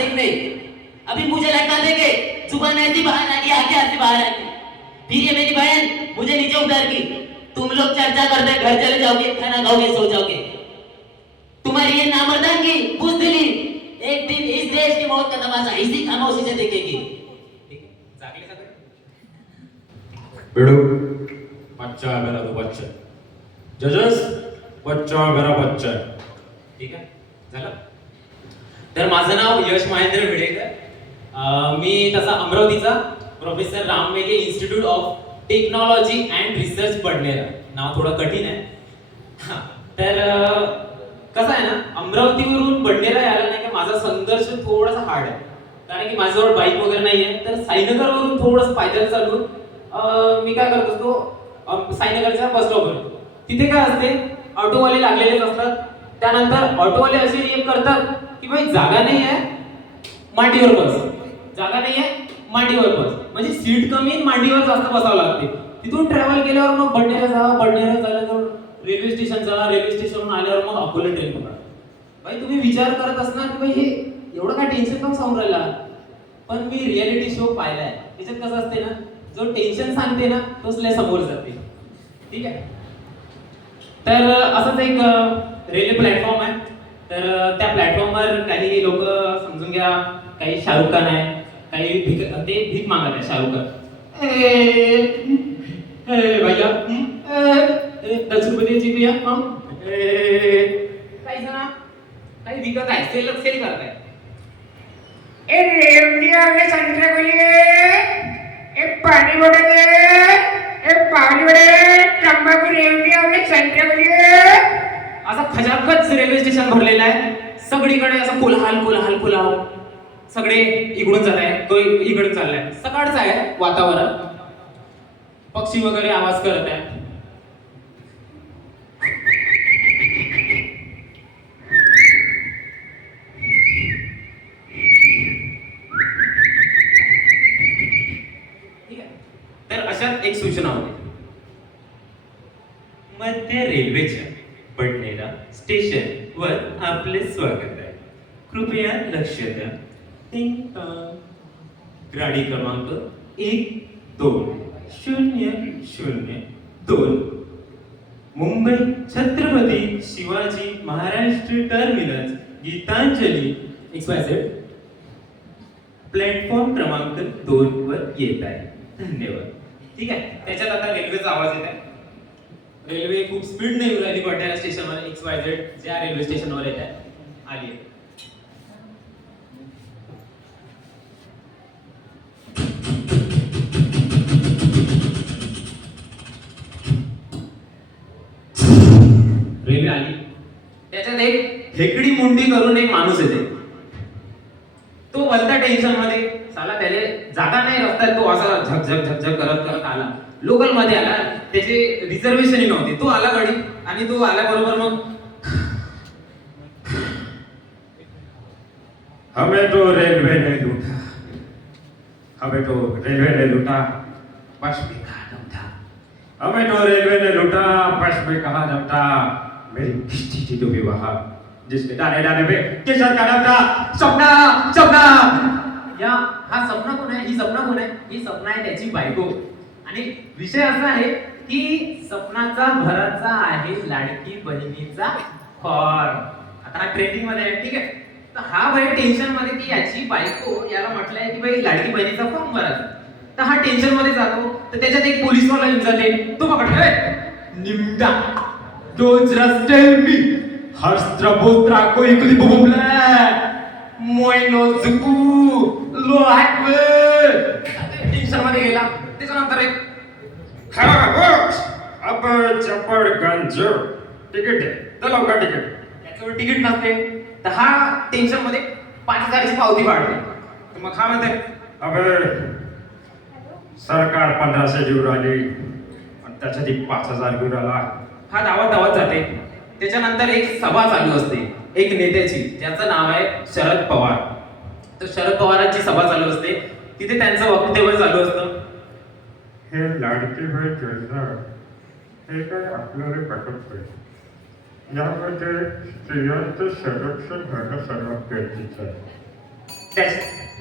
देखने। अभी मुझे लगता है कि जुबान ऐसी बाहर आ गई, आंखें ऐसी बाहर आ गई। फिर ये मेरी बहन मुझे नीचे उतार की, तुम लोग चर्चा करते घर चले जाओगे, खाना खाओगे, सो जाओगे। तुम्हारी ये नामर्दानगी बुज़दिली एक दिन इस देश की मौत का तमाशा इसी खामोशी से देखेगी। जागले सगळे? बेडू बच्चा है मेरा, तो बच्चा जजेस बच्चा मेरा बच्चा है. ठीक आहे, झालं. तर माझं नाव यश महेंद्र भिडेकर. मी तसा अमरावतीचा professor Ram Meghe institute of technology and research Badnera. नाव थोडं कठीण आहे. तर कसं आहे ना, अमरावतीवरून बडनेरा यायला नाही का माझा संघर्ष थोडासा हार्ड आहे. कारण की माझ्याजवळ बाईक वगैरे नाही आहे. तर साईनगरवरून थोडंसं पायदल चालून मी काय करत असतो, साईनगरच्या बस स्टॉपवर तिथे काय असते, ऑटोवाले लागलेलेच असतात. त्यानंतर ऑटोवाले असे रिएक्ट करतात की भाई जागा नाही आहे, मांडीवर बस. जागा नाही आहे, मांडीवर बस. म्हणजे सीट कमी, मांडीवर जास्त बसावं लागते. तिथून ट्रॅव्हल केल्यावर मग बडनेरा झालं तर रेल्वे स्टेशन जा, रेल्वे स्टेशनवरून आल्यावर मग अकोला ट्रेन पकडा. भाई तुम्ही विचार करत असणार की भाई हे एवढं काय टेन्शन पण सांगून राहिला. पण मी रियालिटी शो पाहिलाय. त्याच्यात कसं असते ना, जो टेन्शन सांगते ना तोच लय समोर जाते. ठीक आहे. तर असंच एक रेल्वे प्लॅटफॉर्म आहे. तर त्या प्लॅटफॉर्मवर काही लोक समजून घ्या, काही शाहरुख खान आहे, काही भीक मागत आहे. शाहरुख खान भैया 10 रुपये द्यायची भैया. काही जण काही विकत आहे, सेल करत आहे. ए रेवडिया में संतरा बोलिए, एक पानी बोतल दे, एक पानी बोतल, तंबाकू रेवडिया में संतरा बोलिए. असा खचाखच रेल्वे स्टेशन भरलेला आहे. सगळीकडे असं कोलाहल. सगळे इकडून जात आहे, तो इकडून चाललाय. सकाळचं आहे वातावरण, पक्षी वगैरे आवाज करत आहे. ठीक आहे. तर अशात एक सूचना होती. मध्य रेल्वेच्या बडनेरा स्टेशन वर आपले स्वागत आहे. कृपया लक्ष द्या. टिंग टॉंग. गाडी क्रमांक 120002 Mumbai Chhatrapati Shivaji Maharashtra terminus Gitanjali express platform क्रमांक 2 वर येत आहे. धन्यवाद. ठीक आहे. त्याच्यात आता रेल्वेचा आवाज येत आहे. रेल्वे खूप स्पीड नाही येऊ राहिली बडनेरा स्टेशनवर. XYZ ज्या रेल्वे स्टेशनवर येत आहे आली आहे. रेल्वे आली. त्याच्यात एक हेकडी मुंडी करून एक माणूस येते. तो भलता टेन्शन मध्ये, साला त्याने जागा नाही रस्त्यात, तो असा झक करत आला. लोकल मध्ये आला, त्याचे रिझर्वेशन नव्हती. तो आला गाडी आणि तो आल्या बरोबर मग हमें तो रेलवे ने लूटा, हमें तो रेलवे ने लूटा, बस में कहा दम था. हमें तो रेलवे ने लूटा, बस में कहा दम था. मेरी किश्ती थी तो भी वहां, जिसके दाने दाने पे किशन का नाम था. सपना सपना. हा सपना कोण आहे? ही सपना कोण आहे? ही सपना आहे त्याची बायको. आणि विषय असा आहे की सपनाचा घराचा आहे लाडकी बहिणीचा फॉर्म. आता हा ट्रेनिंग मध्ये आहे. ठीक आहे. तर हा भाई टेन्शन मध्ये की याची बायको याला म्हटलंय की भाई लाडकी बहिणीचा फॉर्म भरायचा. तर हा टेन्शन मध्ये जातो. तर त्याच्यात एक पोलीसवाला येऊन जाते. तो पकडतोय निमडा. Don't just tell me Hastra Bostra कोई कुली बुबुबला मोयनो जुकू लो हाकवे. टेन्शन मध्ये गेला. त्याच्यानंतर एक अब चपड़गंज तिकीट आहे, तर लवकर तिकीट. त्याच्यावर तिकीट नसते. तर हा टेन्शन मध्ये 5,000ची पावती फाडते. तर मग हा म्हणते अबे सरकार 1500 देऊ राहिली आणि त्याच्यात 5,000 घेऊन आला. हा धावत जाते. त्याच्यानंतर एक सभा चालू असते एक नेत्याची, ज्याचं नाव आहे शरद पवार. तर शरद पवारांची सभा चालू असते. तिथे त्यांचं वक्तव्य चालू असतं. हे लाडकी बहीण योजना हे काय आपल्याला पटत नाही. यामध्ये स्त्रियांचं संरक्षण होणं सर्वात गरजेचं आहे. टेस्ट